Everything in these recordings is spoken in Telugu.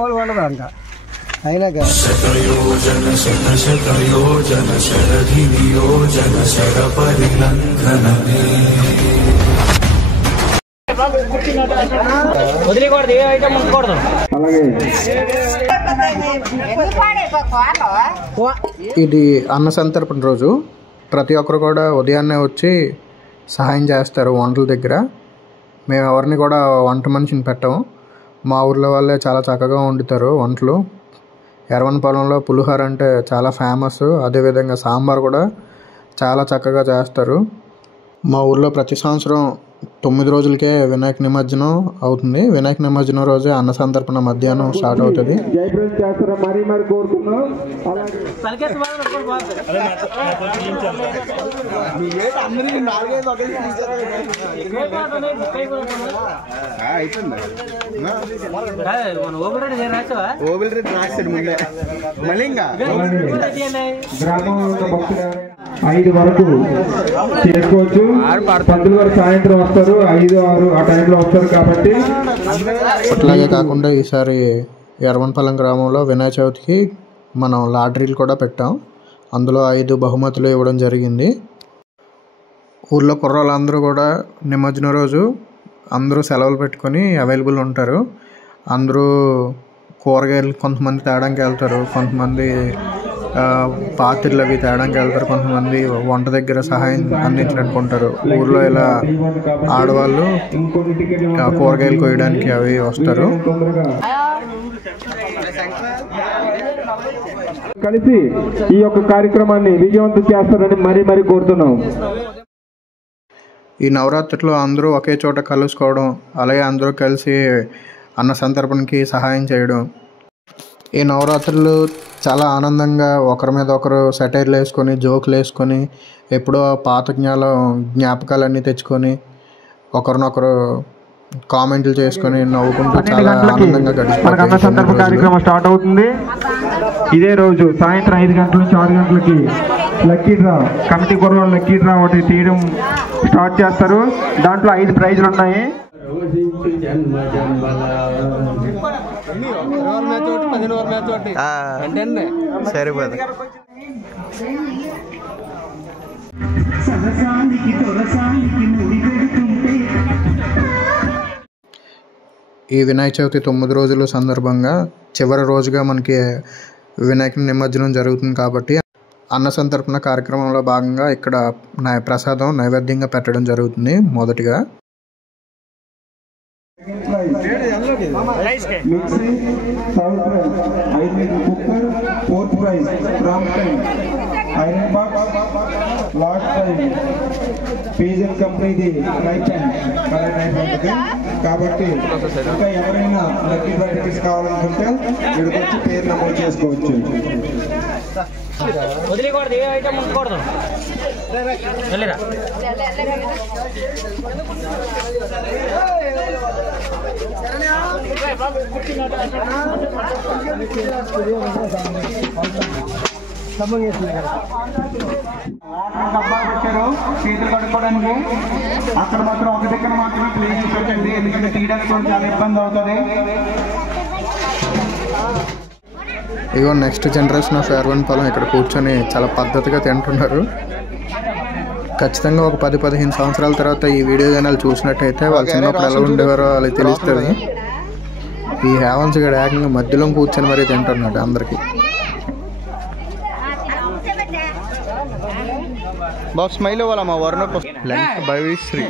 మామూలు ఉండదు అంట అయినా ఇది అన్న సంతర్పణ రోజు ప్రతి ఒక్కరు కూడా ఉదయాన్నే వచ్చి సహాయం చేస్తారు వంటల దగ్గర. మేము ఎవరిని కూడా వంట మనిషిని పెట్టాము. మా ఊర్లో వాళ్ళే చాలా చక్కగా వండుతారు వంటలు. ఎర్రవనపాలెంలో పులిహోర అంటే చాలా ఫేమస్. అదేవిధంగా సాంబార్ కూడా చాలా చక్కగా చేస్తారు. మా ఊర్లో ప్రతి సంవత్సరం 9 రోజులకే వినాయక నిమజ్జనం అవుతుంది. వినాయక నిమజ్జనం రోజే అన్న సంతర్పణ మధ్యాహ్నం స్టార్ట్ అవుతుంది. ఐదు వరకు చేసుకోవచ్చు. పంతులు గారు సాయంత్రం వస్తారు, 5, 6 ఆ టైంలో వస్తారు కాబట్టి. అట్లాగే కాకుండా ఈసారి ఎర్రవనపాలెం గ్రామంలో వినాయక చవితికి మనం లాటరీలు కూడా పెట్టాం. అందులో 5 బహుమతులు ఇవ్వడం జరిగింది. ఊళ్ళో కుర్రాళ్ళందరూ కూడా నిమజ్జనం రోజు అందరూ సెలవులు పెట్టుకొని అవైలబుల్ ఉంటారు. అందరూ కూరగాయలు కొంతమంది తేడానికి వెళ్తారు, కొంతమంది పాత్రలు అవి తేడానికి వెళ్తారు, కొంతమంది వంట దగ్గర సహాయం అందించడానికి ఉంటారు. ఊర్లో ఇలా ఆడవాళ్ళు కూరగాయలు కోయడానికి అవి వస్తారు. కలిసి ఈ యొక్క కార్యక్రమాన్ని విజయవంతం చేస్తారని మరీ కోరుతున్నాం. ఈ నవరాత్రిలో అందరూ ఒకే చోట కలుసుకోవడం, అలాగే అందరూ కలిసి అన్న సంతర్పణకి సహాయం చేయడం. ఈ నవరాత్రులు చాలా ఆనందంగా ఒకరి మీద ఒకరు సెటైర్లు వేసుకొని, జోకులు వేసుకొని, ఎప్పుడో పాత జ్ఞాపకాలన్నీ తెచ్చుకొని ఒకరినొకరు కామెంట్లు చేసుకొని నవ్వుకుంటూ చాలా ఆనందంగా గడిచిపోతుంది. కార్యక్రమం స్టార్ట్ అవుతుంది. ఇదే రోజు సాయంత్రం 5 గంటల నుంచి 6 గంటలకి లక్కీ డ్రా, కమిటీ కుర్రోళ్ళు లక్కీ డ్రా ఒకటి తీయడం స్టార్ట్ చేస్తారు. దాంట్లో 5 ప్రైజులు ఉన్నాయి. సరిపోదు. ఈ వినాయక చవితి 9 రోజుల సందర్భంగా చివరి రోజుగా మనకి వినాయక నిమజ్జనం జరుగుతుంది కాబట్టి అన్న సంతర్పణ కార్యక్రమంలో భాగంగా ఇక్కడ ప్రసాదం నైవేద్యంగా పెట్టడం జరుగుతుంది. మొదటిగా కాబట్టి ఇంకా ఎవరైనా లక్కీ డ్రా టికెట్స్ కావాలనుకుంటే ఇక్కడికి వచ్చి పేరు నమోదు చేసుకోవచ్చు. వచ్చారు చేతులు కడుక్కోవడానికి. అక్కడ మాత్రం ఒక దగ్గర మాత్రమే ప్లే చేసి పెట్టండి, ఎందుకంటే తీయడానికి కూడా చాలా ఇబ్బంది అవుతుంది. ఇగో నెక్స్ట్ జనరేషన్ ఆఫ్ ఎర్రవనపాలెం ఇక్కడ కూర్చొని చాలా పద్ధతిగా తింటున్నారు. ఖచ్చితంగా ఒక 10-15 సంవత్సరాల తర్వాత ఈ వీడియో ఛానల్ చూసినట్టయితే వాళ్ళు చిన్నప్పుడు ఎలా ఉండేవారో వాళ్ళకి తెలుస్తుంది. ఈ హేవన్స్ గడ ఏకంగా మధ్యలో కూర్చొని మరీ తింటున్నాడు అందరికి. బాబు స్మైల్ ఇవ్వాలా మా వర్ణ భవిశ్రీ.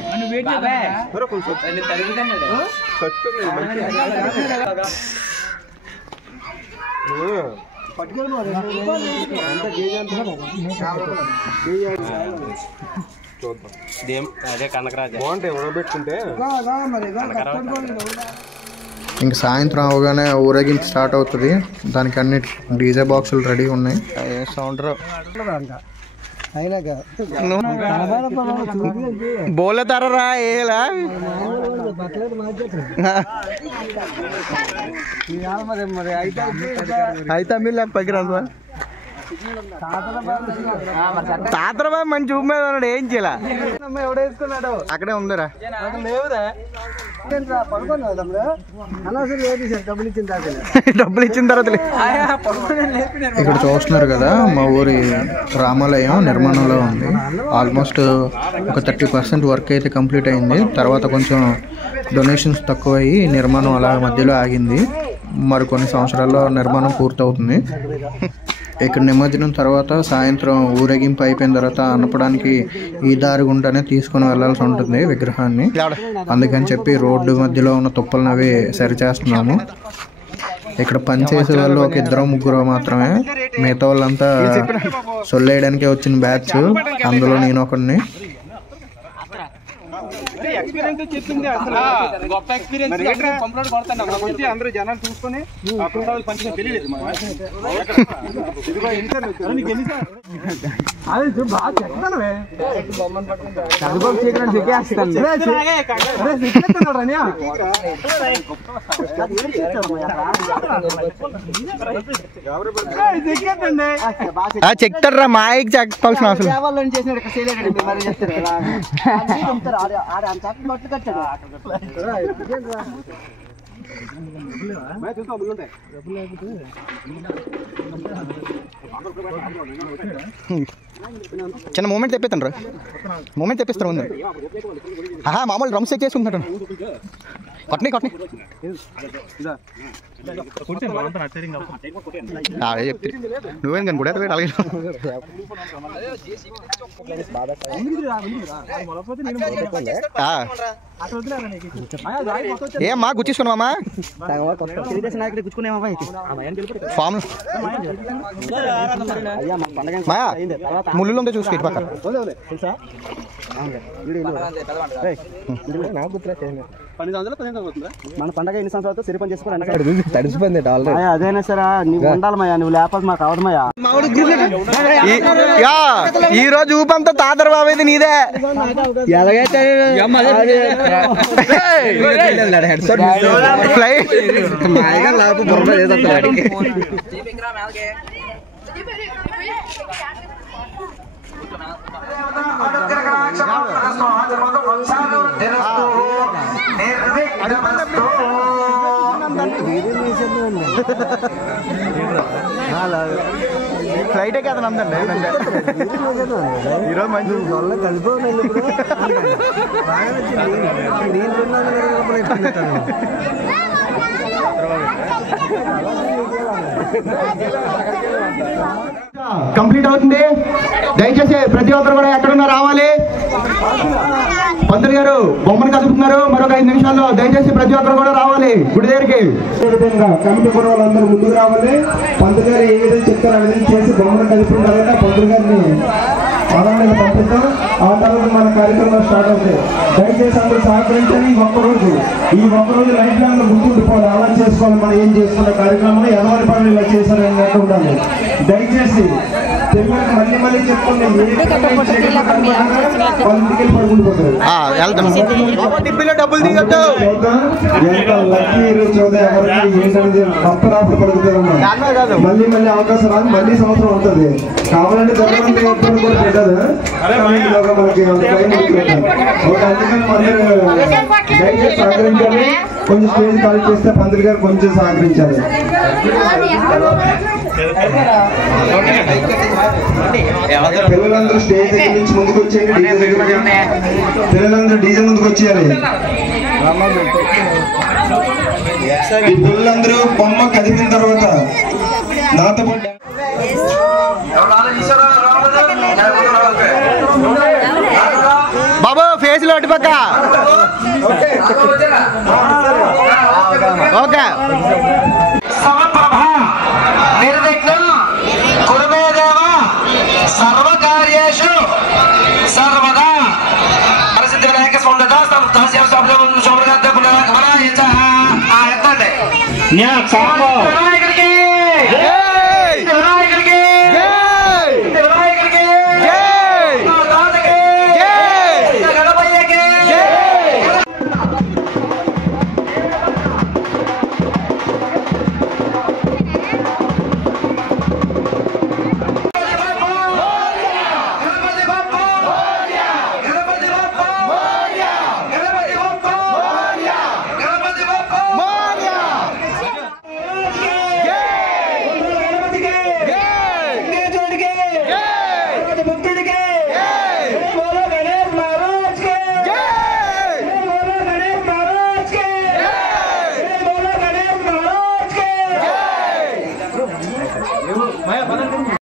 ఇంక సాయంత్రం అవగానే ఊరేగింపు స్టార్ట్ అవుతుంది. దానికి అన్ని డీజే బాక్సులు రెడీ ఉన్నాయి. సౌండ్ बोले तारा रहा है मिल पकड़ा తాతరబాబు మంచి చూపు మీద ఉన్నాడు, ఏం చేయాల ఎవడేసుకున్నాడు అక్కడే ఉందరా లేవురా డబ్బులు ఇచ్చిన తర్వాత. ఇక్కడ చూస్తున్నారు కదా మా ఊరి రామాలయం నిర్మాణంలో ఉంది. ఆల్మోస్ట్ ఒక 30% వర్క్ అయితే కంప్లీట్ అయింది. తర్వాత కొంచెం డొనేషన్స్ తక్కువయ్యి నిర్మాణం అలా మధ్యలో ఆగింది. మరికొన్ని సంవత్సరాల్లో నిర్మాణం పూర్తవుతుంది. ఇక్కడ నిమజ్జనం తర్వాత సాయంత్రం ఊరేగింపు అయిపోయిన తర్వాత అన్నపడానికి ఈ దారి గుండానే తీసుకుని వెళ్లాల్సి ఉంటుంది విగ్రహాన్ని. అందుకని చెప్పి రోడ్డు మధ్యలో ఉన్న తుప్పలను అవి సరిచేస్తున్నాము. ఇక్కడ పనిచేసే వాళ్ళు ఒక 2-3 మాత్రమే, మిగతా వాళ్ళంతా సొల్లేయడానికే వచ్చిన బ్యాచ్. అందులో నేను ఒకడిని. చెప్పింది గొప్ప ఎక్స్పీరియన్స్ అందరూ జనాలు చూసుకొని పంచిన తెలియలేదు. చెక్తారా మాయకి చెప్పాల్సిన అవసరం. చిన్న మూమెంట్ తెప్పిస్తాను రా, మూమెంట్ తెప్పిస్తారు ఉంది. మామూలు డ్రమ్స్ చెక్ చేసుకుంటాను. కొట్టని కొట్టని చెప్తే నువ్వేం కానీ కూడా అలాగే. ఏమ్మా గుర్తిస్తున్నావమ్మా ఫామ్ మాయా ముళ్ళు ఉందో చూసుకో ఇటు పక్క. మన పండగ ఎన్ని సంవత్సరాలతో సరి పని చేసుకోవాలి తడిసిపోయింది. అదేనా సరే నువ్వు ఉండాలి మయ్యా, నువ్వు లేకపోతే మాకు అవదు మయ్యా. ఈ రోజు ఊపంతా తాతర్ బాబు అయితే నీదే. ఎలాగైతే ఫ్లైటే కదా నమ్దండి ఈరోజు మంచి కంప్లీట్ అవుతుంది. దయచేసి ప్రతి ఒక్కరు కూడా ఎక్కడున్నా రావాలి. పంతులు గారు బొమ్మను కదుపుతున్నారు. మరొక 5 నిమిషాల్లో దయచేసి ప్రతి ఒక్కరు కూడా రావాలి గుడి దగ్గరికి. కమిటీ కూడా వాళ్ళందరూ ముందుకు రావాలి. పంతులు గారు ఏ విధంగా చెప్తారో ఆ విధంగా చేసి బొమ్మను కలుపుకున్న తర్వాత పంతులు గారిని ఆనందంగా పంపిద్దాం. ఆ తర్వాత మన కార్యక్రమం స్టార్ట్ అవుతాయి. దయచేసి అందరూ సహకరించాలి. ఈ ఒక్కరోజు లైఫ్ లాంగ్ గుర్తుండిపోవాలి. అలా చేసుకోవాలి. మనం ఏం చేసుకున్న కార్యక్రమం ఎవరి పనులు ఇలా చేశారు అన్నట్టు ఉండాలి. దయచేసి పిల్లలకి మళ్ళీ మళ్ళీ చెప్పుకుంటే డబ్బులు తీయొద్దు. మళ్ళీ మళ్ళీ అవకాశం రాదు. మళ్ళీ సంవత్సరం అవుతుంది. కావాలంటే ధర్మంటే ఎప్పుడు కూడా పెట్టదు. మనకి అందుకని దయచేసి సహకరించాలి. కొంచెం స్టేజ్ ఖాళీ చేస్తే పంతులు గారు కొంచెం సహకరించాలి. పిల్లలందరూ స్టేజ్ దగ్గర నుంచి ముందుకు వచ్చేయండి. పిల్లలందరూ డీజే ముందుకు వచ్చేయాలి. ఈ పిల్లలందరూ బొమ్మ కదిపిన తర్వాత నాతో పాటు బాబు ఫేస్ లో అటుపక్క ఓకే. నిర్విఘ్నం కురుమే దేవ సర్వకార్యేషు సర్వదా పరిస్థితి వినాయక స్వామి దాస్యం